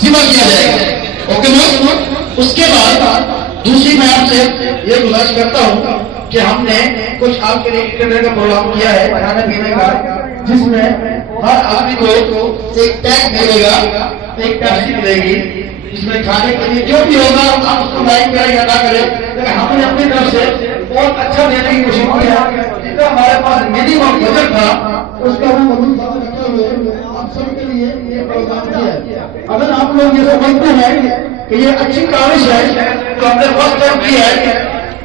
सिवा किया जाएगा। ओके ना? उसके बाद दूसरी मैं आपसे ये गुजारिश करता हूँ कि हमने कुछ आपके लिए एक तरह का प्रोग्राम किया है खाने पीने का, जिसमें हर आदमी को एक टैग मिलेगा, एक टैक्सी मिलेगी, इसमें खाने के लिए जो भी होगा आप उसको लाइक करें या ना करें, लेकिन हमने अपनी तरफ से बहुत अच्छा देने की कोशिश की है। जितना हमारे पास मिनिमम बजट था उसका हम रखे हुए आप सबके लिए ये प्रोग्राम किया है। अगर आप लोग ये समझते हैं कि ये अच्छी काविश है तो हमने फर्स्ट टाइम की है,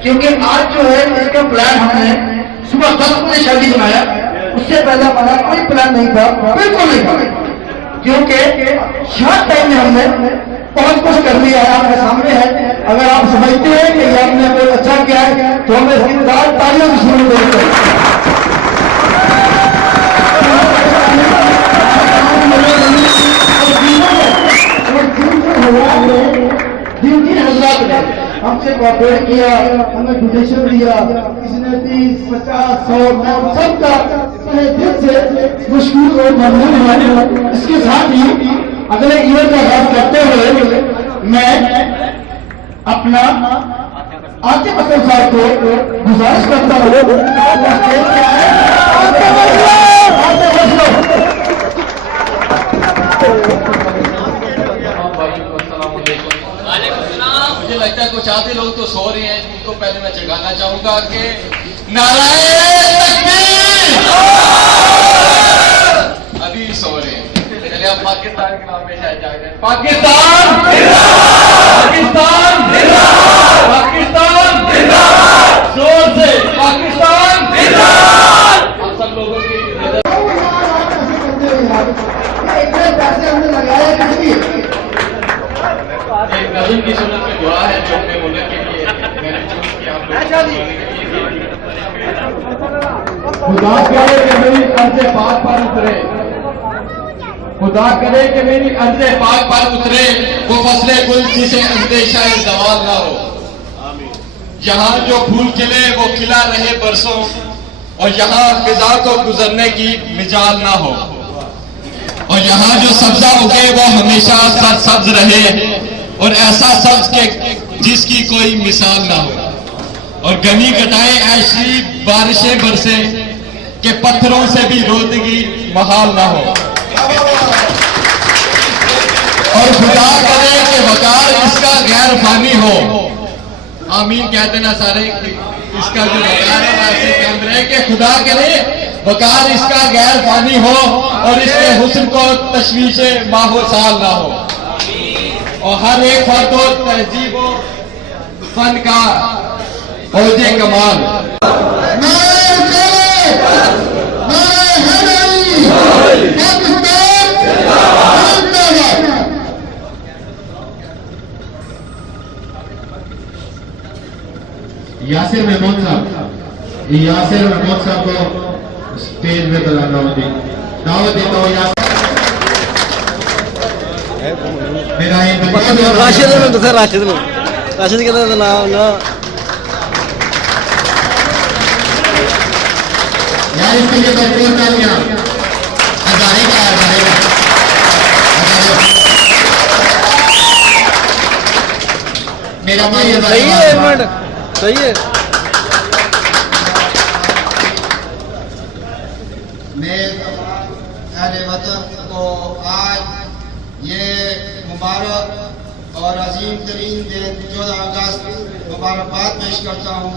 क्योंकि आज जो है इसका प्लान हमने सुबह 10 बजे शादी बनाया, उससे पहले हमारा कोई प्लान नहीं था, बिल्कुल नहीं था, क्योंकि शॉर्ट टाइम में हमने बहुत कुछ कर लिया है, आपके सामने है। अगर आप समझते हैं कि ये हमने बहुत अच्छा किया है तो हमें जिम्मेदार तालियों की शुरू करते हैं। हमसे कॉपरेट किया, हमें डोनेशन दिया, किसी ने 30, 50, 100 सबका दिल से मुश्किल और मजबूर है। इसके साथ ही अगले ईयर का आगाज करते हुए मैं अपना आतिफ असलम साहब को गुजारिश करता हूँ मुझे लगता है कुछ आधे लोग तो सो रहे हैं, उनको पहले मैं जगाना चाहूंगा कि नारायण तकबीर, अभी सो रहे हैं। चलिए आप पाकिस्तान के नाम पे शायद जाग रहे हैं। पाकिस्तान पाकिस्तान पाकिस्तान जोर से पाकिस्तान। आप सब लोगों की पैसे हमने लगाया किसी एक नज़म की सूरत में दुआ है जो अपने मुल्क के लिए मैंने चूज किया। खुदा करे कि मेरी अर्ज़े पाक पर उतरे, खुदा करे कि मेरी अर्ज़े पाक पर उतरे वो फसले गुल जिसे अंदेशा ज़वाल ना हो। यहाँ जो फूल खिले वो खिला रहे बरसों, और यहाँ फिजा को गुजरने की मिजाल ना हो। और यहाँ जो सब्जा उगे वो हमेशा सरसब्ज रहे, और ऐसा सब्ज के जिसकी कोई मिसाल ना हो। और गमी कटाए ऐसी बारिशें बरसे कि पत्थरों से भी रोदगी महाल ना हो। और खुदा करे कि वकार इसका गैर फानी हो। आमीन कहते ना सारे, इसका जो वकार है ऐसे कहते रहे कि खुदा करे वकार इसका गैर फानी हो, और इसके हुस्न को तशवीशे माहो साल ना हो। और हर एक फर्द तहजीब फन का औजे कमाल। यासिर महमूद साहब को स्टेज में दावत देता हूँ। राशिद में तो सर राशिद के नाम ना यार, इसके लिए भरपूर तालियां। मेरा सही है, एक मिनट सही है। मैं अहले वतन को आज ये मुबारक और अजीम तरीन दिन 14 अगस्त मुबारकबाद पेश करता हूँ।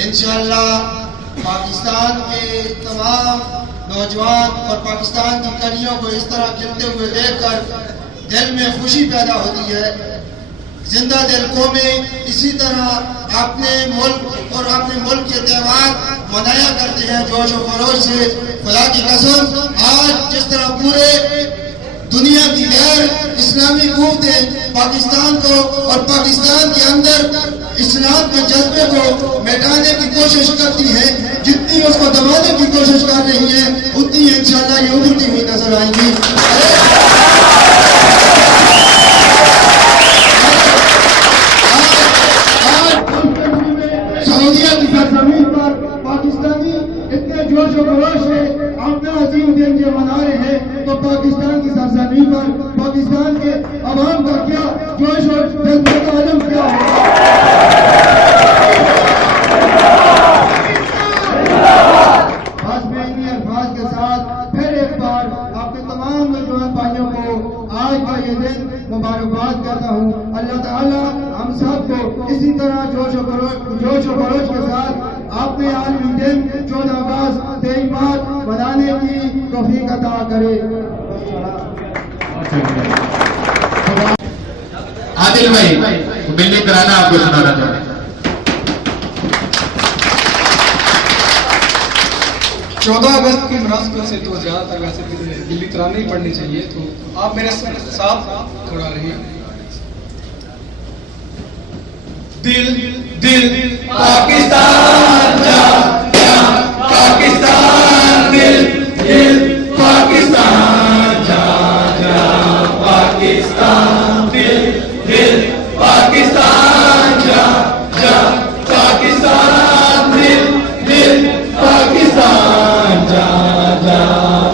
इंशाअल्लाह पाकिस्तान के तमाम नौजवान और पाकिस्तान की कलियों को इस तरह खिलते हुए देखकर दिल में खुशी पैदा होती है। जिंदा दिल कौमें इसी तरह अपने मुल्क और अपने मुल्क के त्यौहार मनाया करते हैं जोश और खरोश से। खुदा की कसम, आज जिस तरह पूरे दुनिया की गैर इस्लामी कुव्वतें पाकिस्तान को और पाकिस्तान के अंदर इस्लाम के जज्बे को मिटाने की कोशिश करती है, जितनी उसको दबाने की कोशिश कर रही है उतनी इंशाअल्लाह ये उभरती हुई नजर आएंगी। सऊदीया की सरजमीन पर पाकिस्तानी इतने जोश और खरोश से अपना अजीम दिन जो मना रहे हैं, तो पाकिस्तान की सरजमीन पर पाकिस्तान के अवाम का क्या जोश और जज्बे का आलम क्या है। बस मैं इन्हीं अल्फाज के साथ फिर एक बार आपके तमाम नौजवान भाइयों को आज का ये दिन मुबारकबाद करता हूँ। अल्लाह ताला हम सबको इसी तरह जोश और खरोश के साथ अपने आलमी दिन 14 अगस्त 23 मार्च मनाने की तौफीक अता करे। आदिल भाई बिल्ली कराना आपको सुनाना चाहते हैं। 14 अगस्त की मुनासिबत से तो ज्यादातर वैसे दिल्ली तराना ही पढ़नी चाहिए, तो आप मेरे साथ खड़ा रहिए। दिल दिल पाकिस्तान जा जा पाकिस्तान, दिल दिल पाकिस्तान जा जा पाकिस्तान, दिल दिल पाकिस्तान जा जा पाकिस्तान, दिल दिल पाकिस्तान जा जा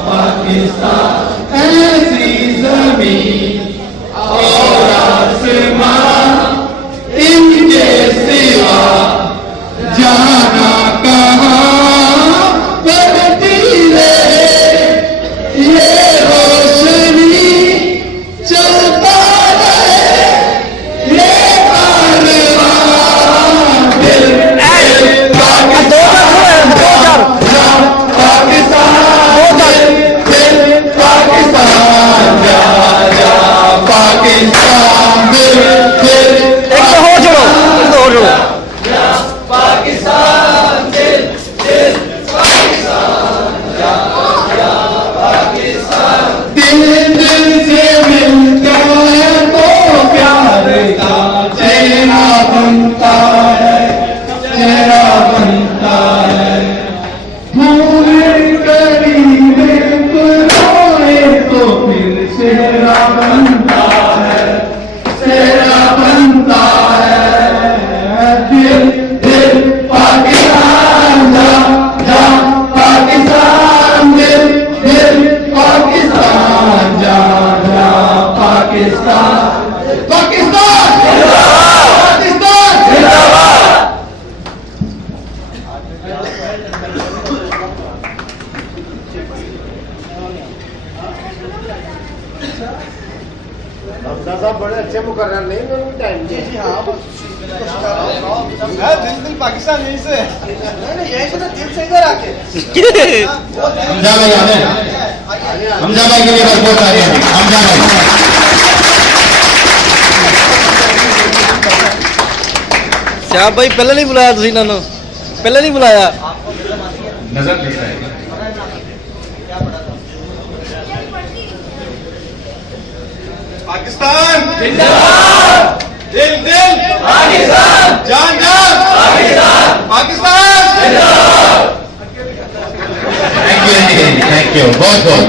पाकिस्तान। ऐसी जमीन और आसमान इनके सिवा जाना कहाँ बढ़ती रहे ये रोशनी चलता रहे ये कारवां, दिल पाकिस्तान पाकिस्तान जा जा पाकिस्तान, दिल दिल पाकिस्तान, दिल दिल पाकिस्तान जा जा पाकिस्तान। दिल दिल से मिलता है तो प्यार का चेहरा बनता है, चेहरा बनता है। फूल करीब पुराए तो फिर चेहरा बनता है, चेहरा बनता है। दिल दिल पाकिस्तान जा जा पाकिस्तान, दिल दिल पाकिस्तान जा जा पाकिस्तान। पाकिस्तान पाकिस्तान जिंदाबाद। साहब बड़े अच्छे मुकर्रर नहीं उन्होंने टाइम दिया। जी हाँ दिल दिल पाकिस्तान यहीं से नहीं यहीं से तो दिल से इधर आके हमजा भाई आ रहे हैं, हमजा भाई के लिए बस बहुत सारी हैं। हमजा भाई श्याम भाई पहले नहीं बुलाया तुसी इन्होंने, पहले नहीं बुलाया। नजर लगता है। पाकिस्तान जिंदाबाद, दिल दिल पाकिस्तान, जान जान पाकिस्तान, पाकिस्तान जिंदाबाद। थैंक यू बहुत बहुत।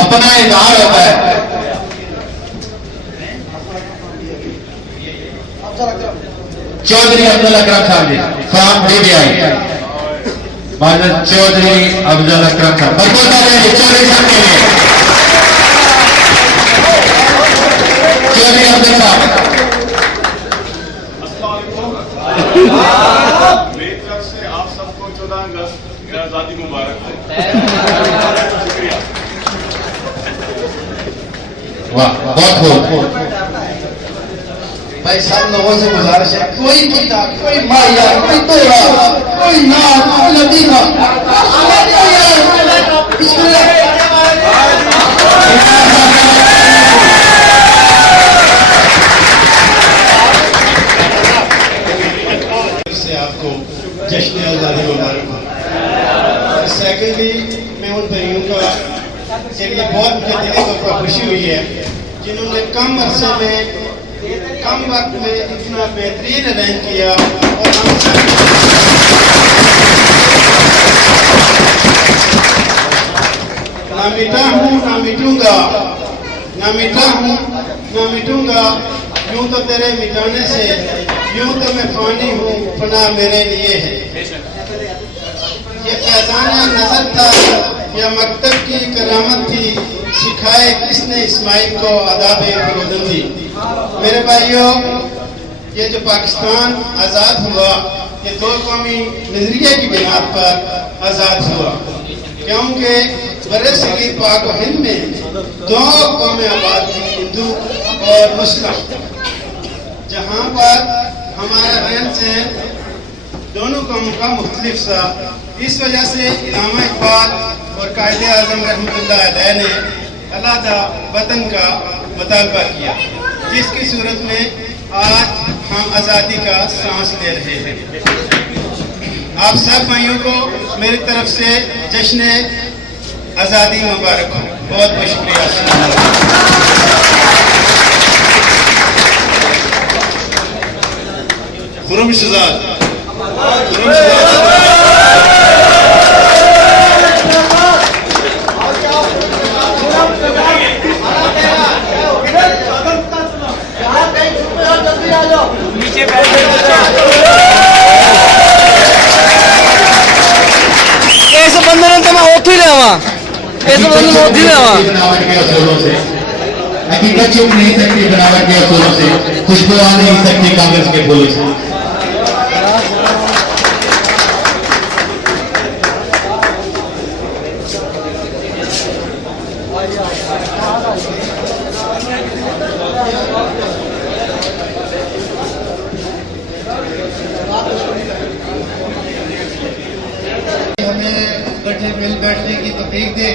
अपना इजहार होता है। चौधरी अफजल अकरम साहब जी फ्रॉम DBI, मानद चौधरी अफजल अकरम साहब बहुत सारे चौधरी साहब के लिए। चौधरी अफजल साहब मेरी तरफ से आप सबको 14 अगस्त आजादी मुबारक हो। शुक्रिया। वाह बहुत खूब। भाई सब लोगों से गुजारिश है, कोई किताब, कोई माया, कोई तोरा, कोई नाम, कोई लतीफा से आपको जश्न आज़ादी मुबारक हो। सेकेंडली मैं उन भाइयों का के लिए बहुत मुझे दिली पर खुशी हुई है जिन्होंने कम अरसे में कम वक्त में इतना बेहतरीन अरेंज किया और हम सब ना मिटा हूँ ना मिटूंगा, ना मिटा हूँ ना मिटूंगा, यूं तो तेरे मिटाने से यूं तो मैं फानी हूँ, फना मेरे लिए है। ये फैजाना नजर था या मकतब की करामत थी, सिखाए किसने इस्माइल को आदाब फरोदंदी। मेरे भाइयों, ये जो पाकिस्तान आज़ाद हुआ, ये दो कौमी नजरिए की बिना पर आज़ाद हुआ, क्योंकि बरसगीर पाक व हिंद में दो कौमें आबाद थी, हिंदू और मुस्लिम। जहाँ पर हमारा रहन सहन दोनों कौमों का मुख्तलिफ सा, इस वजह से इल्लामा इकबाल और कायदे आज़म रहमतुल्लाह अलैह ने अलहदा वतन का मुतालबा किया, जिसकी सूरत में आज हम आज़ादी का सांस ले रहे हैं। आप सब भाइयों को मेरी तरफ से जश्न आज़ादी मुबारक हो। बहुत बहुत शुक्रिया। खुरम शहजाद, इस बंदे ने तो मैं ਉੱਥੇ ਹੀ ਲਿਆਵਾਂ, इस बंदे ਨੂੰ ਉੱਥੇ ही ਲਿਆਵਾਂ। बनावट के असूलों से हकीकत छुप नहीं सकती, बनावट के असूलों से खुशबू आ नहीं सकती कागज के फूलों से। हमें बैठे मिल बैठने की तौफीक दे।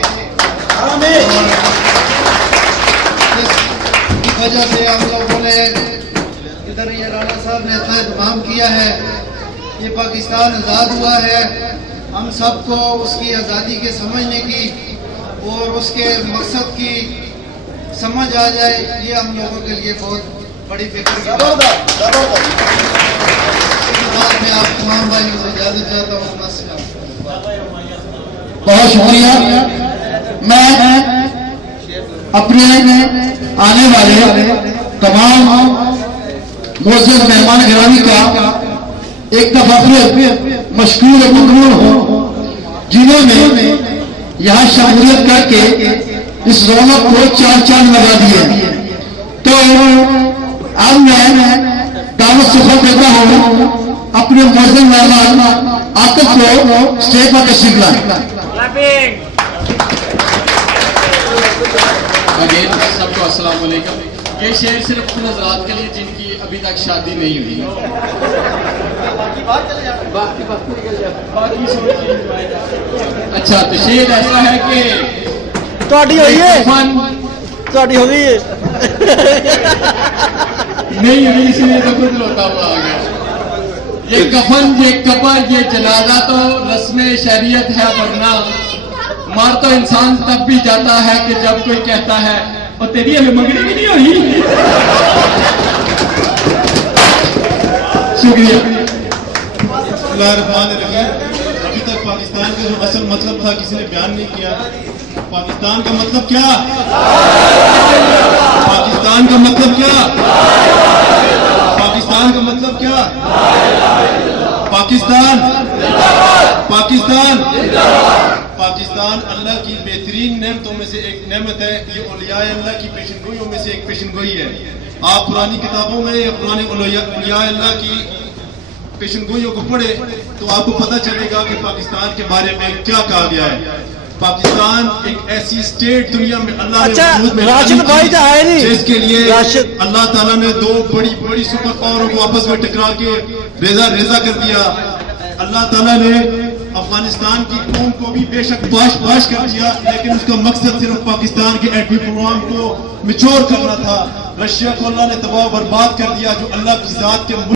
इस वजह से हम लोगों ने इधर ये राणा साहब ने एहतमाम किया है। ये पाकिस्तान आज़ाद हुआ है, हम सबको उसकी आज़ादी के समझने की और उसके मकसद की समझ आ जाए, ये हम लोगों के लिए बहुत बड़ी फिक्र की बात है। मैं आप तमाम भाइयों से इजाजत चाहता हूँ। बहुत शुक्रिया। मैं अपने आने वाले तमाम मोअज़्ज़ज़ मेहमान गिरामी का एक दफा फिर मशकूर और ममनून हूँ, जिन्होंने यहाँ शमूलियत करके इस रौनक को चार चांद लगा दिए। तो अब मैं दावत सफर देता हूँ अपने मोअज़्ज़ज़ मेहमान आतिफ को स्टेज पर तशरीफ लाएं। अगेन सबको अस्सलाम वालेकुम। ये शेर सिर्फ उन हज़रात के लिए जिनकी अभी तक शादी नहीं हुई। अच्छा, तो शेर ऐसा है कि ਤੁਹਾਡੀ ਹੋਈ ਏ, ਤੁਹਾਡੀ ਹੋ ਗਈ ਏ। नहीं हुई, इसलिए तो खुद रोता हुआ आ गया। ये कफन, ये कबर, ये जनाजा तो रस्म शरीयत है, वरना मार तो इंसान तब भी जाता है कि जब कोई कहता है और तेरी अभी मंगनी भी नहीं हुई। शुक्रिया। अभी तक पाकिस्तान का जो असल मतलब था किसी ने बयान नहीं किया। पाकिस्तान का मतलब क्या? पाकिस्तान का मतलब क्या? पाकिस्तान का मतलब क्या? पाकिस्तान, पाकिस्तान, पाकिस्तान अल्लाह की बेहतरीन नेमतों में से एक नेमत है। ये औलिया अल्लाह की पेशनगोइयों में से एक पेशनगोई है। आप पुरानी किताबों में या पुराने औलिया अल्लाह की पेशनगोइयों को पढ़े तो आपको पता चलेगा कि पाकिस्तान के बारे में क्या कहा गया है। पाकिस्तान एक ऐसी स्टेट दुनिया में अल्लाह अच्छा, ने राशिद भाई तो आए नहीं, जिसके लिए राशिद अल्लाह ताला ने दो बड़ी बड़ी सुपर पावरों को आपस में टकरा के रेजा रेजा कर दिया। अल्लाह ताला ने अफगानिस्तान की कौम को भी बेशक बाश कर दिया, लेकिन उसका मकसद सिर्फ पाकिस्तान के एटमी प्रोग्राम को मिचोर करना था। रशिया को अल्लाह ने तबाह बर्बाद कर दिया, जो अल्लाह की जात के